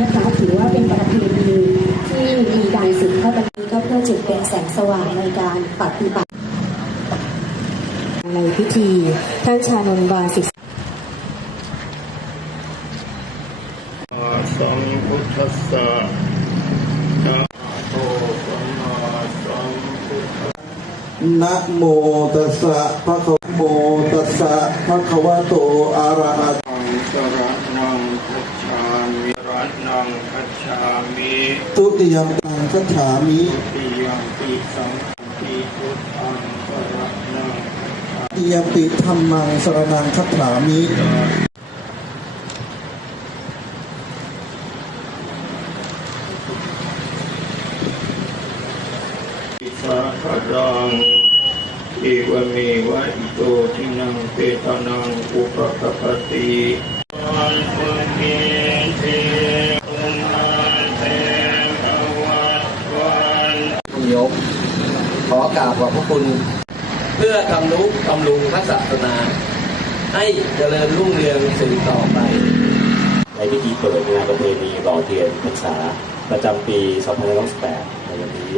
นะคะถือว่าเป็นประเพณีที่มีการสืบทอดนี้ก็เพื่อจุดเป็นแสงสว่างในการปฏิบัติ ในพิธีท่านชานนท์วาสิสัมพุทธัสสะนะโมสัมมาสัมพุทธัสนะโมตัสสะภะคะโมตัสสะภะคะวะโตอะระหะอังสระนังคัจฉามิ ระนังคัจฉามิตุติยมปังคัจฉามิปิยังปิสังปิพุทธังสระนังคัจฉาติยปิธรรมังสรนังคัจฉามิมิสารังเอวเมวะอิโตทินังเปตานังอุปกปติวันตุเมเทอุมาเตภวัตวัน ยกขอ กราบขอบพระคุณ เพื่อทำนุบำรุงพระศาสนา ให้เจริญรุ่งเรืองสืบต่อไป ในพิธีเปิดงานประเพณีหล่อเทียนพรรษาประจำปี 2568ในวันนี้